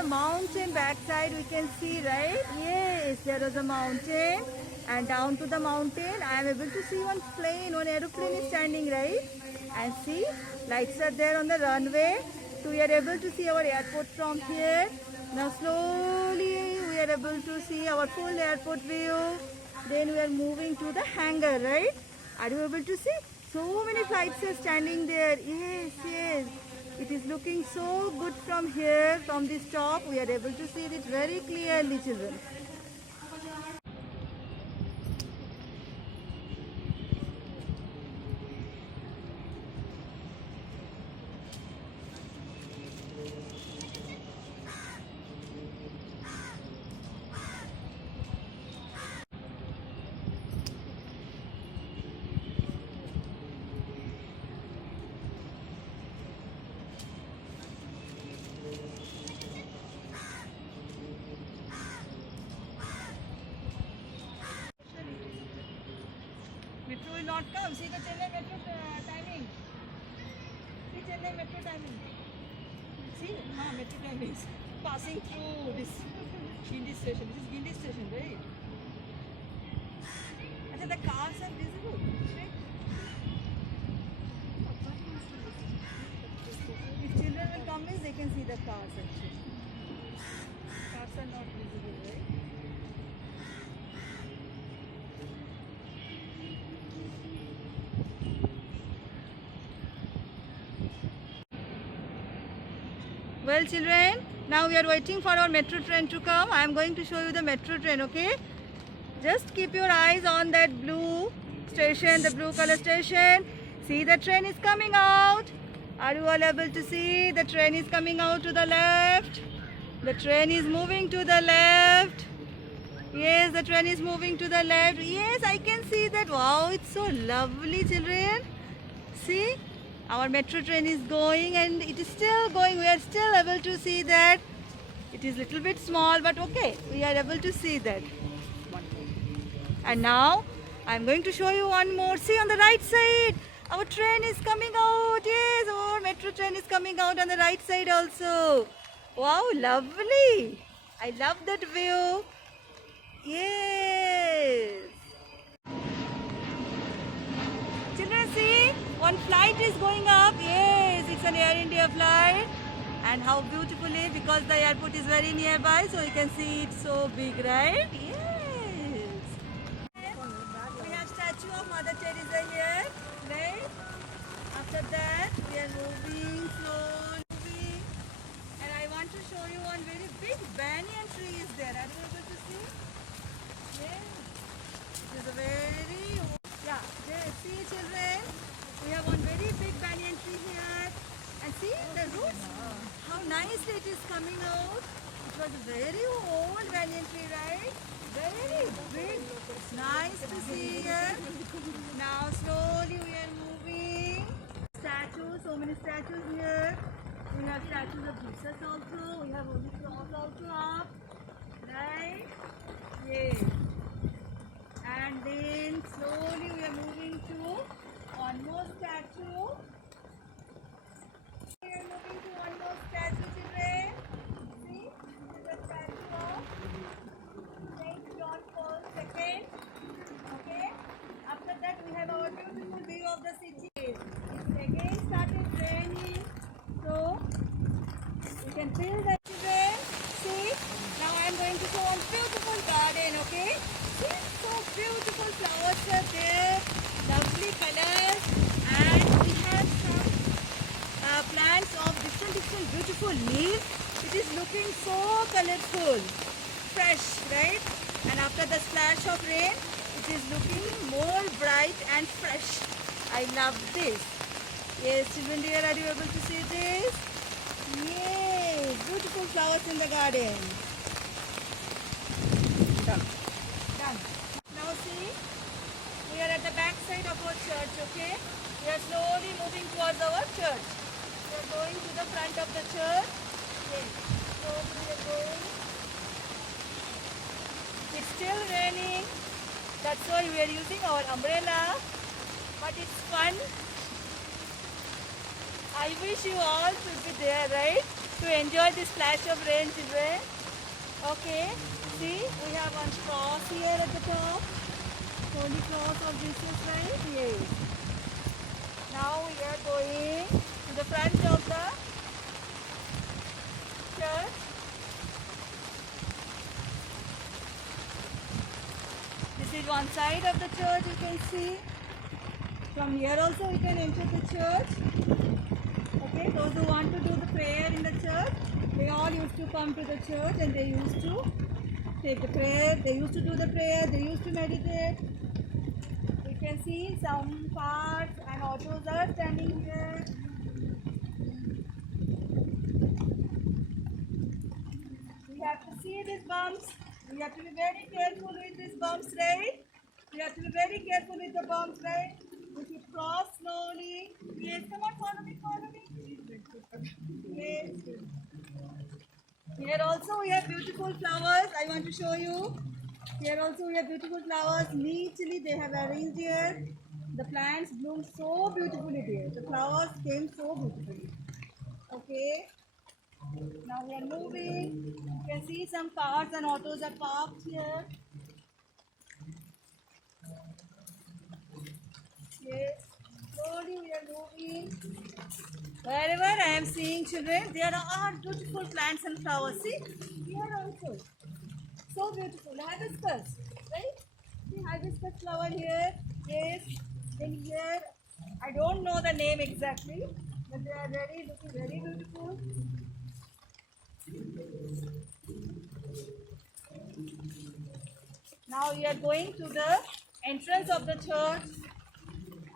a mountain backside, we can see, right? Yes, there is a mountain. And down to the mountain, I am able to see one plane, one aeroplane is standing, right? And see, lights are there on the runway. So we are able to see our airport from here. Now slowly we are able to see our full airport view. Then we are moving to the hangar, right? Are you able to see? So many flights are standing there. Yes, yes. It is looking so good from here, from this top. We are able to see it very clearly, children. Metro will not come. See the Chennai metro timing. See Chennai metro timing. See, metro timing is passing through this Guindy station. This is Guindy station, right? Achha, the cars are visible. Right? If children will come, means they can see the cars actually. Cars are not visible, right? Well children, now we are waiting for our metro train to come. I am going to show you the metro train, okay? Just keep your eyes on that blue station, the blue color station. See, the train is coming out. Are you all able to see? The train is coming out to the left. The train is moving to the left. Yes, the train is moving to the left. Yes, I can see that. Wow, it's so lovely, children. See? Our metro train is going and it is still going. We are still able to see that. It is little bit small, but okay. We are able to see that. And now, I am going to show you one more. See on the right side. Our train is coming out. Yes, our metro train is coming out on the right side also. Wow, lovely. I love that view. Yes. Children, see, one flight is going up. Yes, it's an Air India flight. And how beautifully, because the airport is very nearby, so you can see it's so big, right? Yes. We have statue of Mother Teresa here, right? After that, we are moving slowly. And I want to show you one very big banyan tree is there. Are you able to see? Yes. It is a very, there, see children, we have one very big banyan tree here. And see the roots, how nicely it is coming out. It was a very old banyan tree, right? Very big. It's nice to see here. Now slowly we are moving. Statues, so many statues here. We have statues of Jesus also. We have Holy Cross also up. Right? Yes. And then slowly we are moving to one more statue. We are moving to one more statue, children. See, this is a statue of Saint John Paul II. Okay. After that, we have our beautiful view of the city. It's again started raining, so we can feel the children. See, now I am going to show one beautiful garden. Okay. See, so beautiful flowers are there, lovely colors, and we have some plants of different beautiful leaves. It is looking so colorful, fresh, right? And after the splash of rain, it is looking more bright and fresh. I love this. Yes, children dear, are you able to see this? Yay! Beautiful flowers in the garden. Done. Now see, we are at the back side of our church, okay? We are slowly moving towards our church. We are going to the front of the church. Okay. Slowly we are going. It's still raining. That's why we are using our umbrella. But it's fun. I wish you all should be there, right? to enjoy this splash of rain, children. Okay, see, we have one cross here at the top. Holy cross of Jesus, right? Yes. Now we are going to the front of the church. This is one side of the church, you can see. From here also we can enter the church. Okay, those who want to do the prayer in the church, they all used to come to the church and they used to take the prayer, they used to do the prayer, they used to meditate. You can see some cars and autos are standing here. We have to see these bumps. We have to be very careful with these bumps, right? We have to be very careful with the bumps, right? We should cross slowly. Yes, come on, follow me, follow me. Yes. Here also we have beautiful flowers. I want to show you. Here also we have beautiful flowers. Neatly they have arranged here. The plants bloom so beautifully there. The flowers came so beautifully. Okay. Now we are moving. You can see some cars and autos are parked here. Yes. Slowly we are moving. Wherever I am seeing children, there are beautiful plants and flowers. See, here also. So beautiful. Hibiscus, right? See hibiscus flower here. Yes. Then here, I don't know the name exactly, but they are looking very beautiful. Now we are going to the entrance of the church.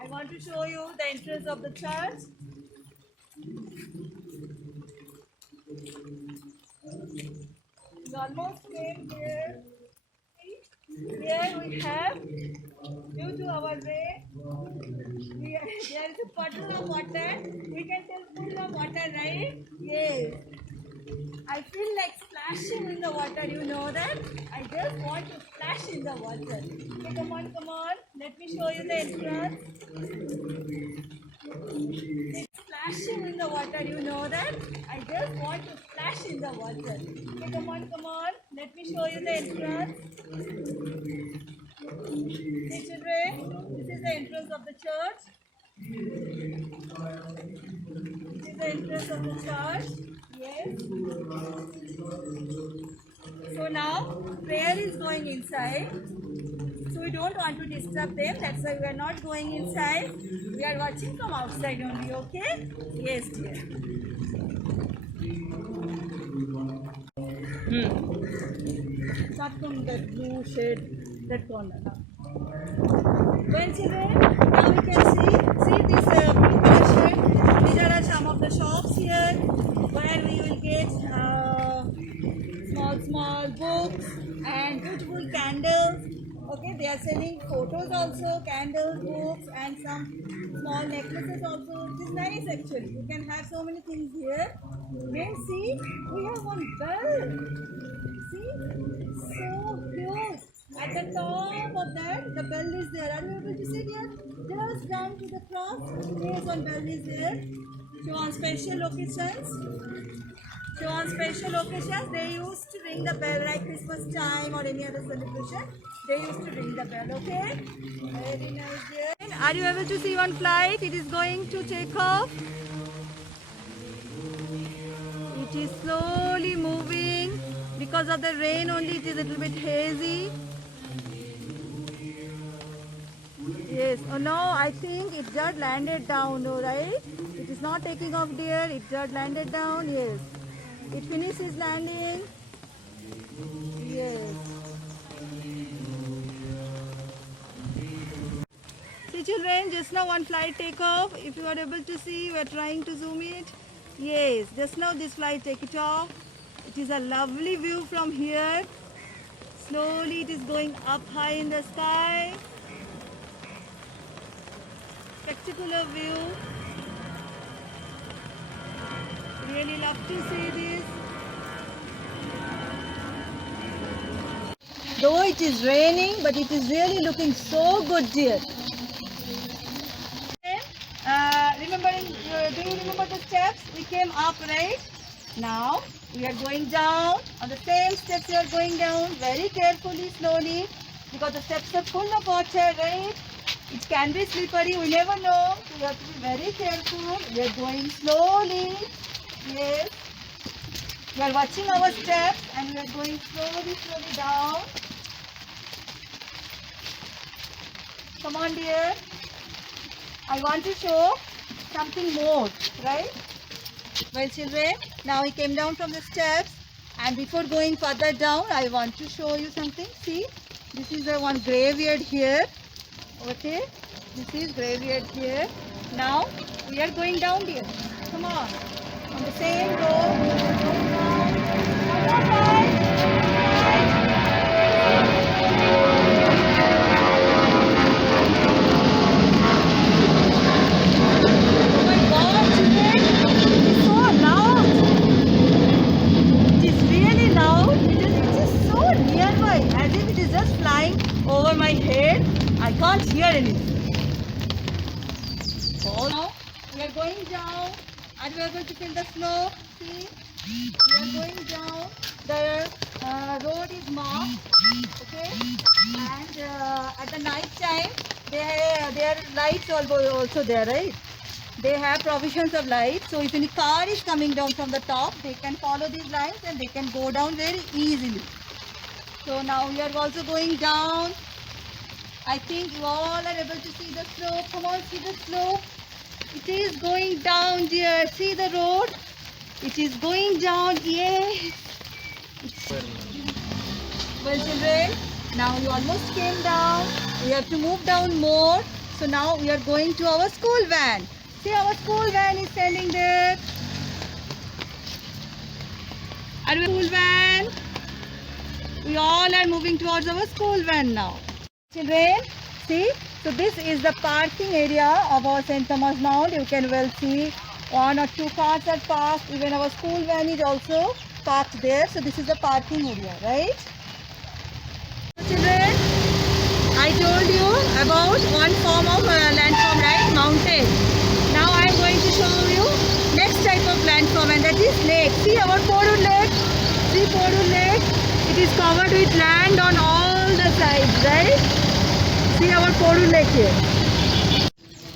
I want to show you the entrance of the church. We almost came here. Here we have, due to our rain, there is a puddle of water. We can tell full of water, right? Yes. I feel like splashing in the water, you know that? I just want to splash in the water. Okay, come on, come on. Let me show you the entrance. It's splashing in the water, you know that? I just want to splash in the water. Okay, come on, come on. Let me show you the entrance. See children, this is the entrance of the church. This is the entrance of the church. Yes. So now prayer is going inside. So we don't want to disturb them. That's why we are not going inside. We are watching from outside only. Okay? Yes, dear. Start from that blue shade, that corner. Well, children, now we can see this blue color shade. These are some of the shops here where we will get small books and beautiful candles. Okay, they are selling photos also, candles, books, and some small necklaces also. It is nice actually. You can have so many things here. Then see, we have one bell. See, so cute. At the top of that, the bell is there. Are you able to see here? Just down to the cross. Yes, one bell is there. So on special occasions. So on special occasions, they used to ring the bell like Christmas time or any other celebration. They used to ring the bell, okay? Very nice dear. Are you able to see one flight? It is going to take off. It is slowly moving. Because of the rain only, it is a little bit hazy. Yes. Oh no, I think it just landed down, no, right? It is not taking off dear. It just landed down, yes. It finishes landing. Yes. See children, just now one flight take off. If you are able to see, we are trying to zoom it. Yes, just now this flight take it off. It is a lovely view from here. Slowly it is going up high in the sky. Spectacular view. Really love to see this. Though it is raining, but it is really looking so good, dear. Do you remember the steps? We came up, right? Now we are going down. On the same steps we are going down very carefully, slowly, because the steps are full of water, right? It can be slippery, we never know. So you have to be very careful. We are going slowly. Yes. We are watching our steps and we are going slowly, slowly down. Come on, dear. I want to show something more, right? Well, children, now we came down from the steps, and before going further down, I want to show you something. See, this is the one graveyard here. Okay, this is graveyard here. Now we are going down, dear. Come on, on the same road. We are going down. Come on, oh my God, children, it is so loud. It is really loud. It is so nearby, as if it is just flying over my head. I can't hear anything. Oh, now we are going down, and we are going to feel the snow. See, we are going down. The road is marked. Okay, and at the night time, there are lights also there, right? They have provisions of light, so if any car is coming down from the top, they can follow these lines and they can go down very easily. So now we are also going down. I think you all are able to see the slope. Come on, see the slope. It is going down, dear. See the road. It is going down. Yes. Well, children, now we almost came down. We have to move down more. So now we are going to our school van. See, our school van is standing there. Our school van. We all are moving towards our school van now. Children, see, so this is the parking area of our St. Thomas Mount. You can well see one or two cars are parked. Even our school van is also parked there. So this is the parking area, right? So children, I told you about one form of landform, right? Mountain. Now I am going to show you next type of landform, and that is lake. See our Porur Lake. See Porur Lake. It is covered with land on all the sides, right? See our Porur Lake here.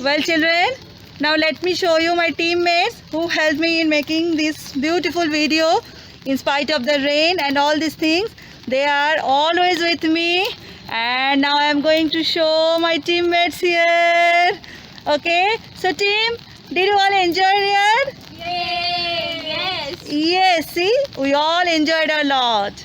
Well, children, now let me show you my teammates who helped me in making this beautiful video in spite of the rain and all these things. They are always with me, and now I am going to show my teammates here. Okay, so team, did you all enjoy here? Yes. Yes, see, we all enjoyed a lot.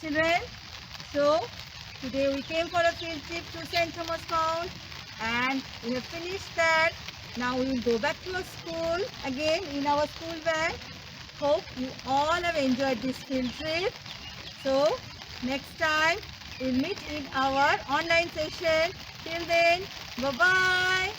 Children, so today we came for a field trip to St. Thomas Mount, and we have finished that. Now we will go back to our school again in our school van. Hope you all have enjoyed this field trip. So next time we'll meet in our online session. Till then, bye-bye.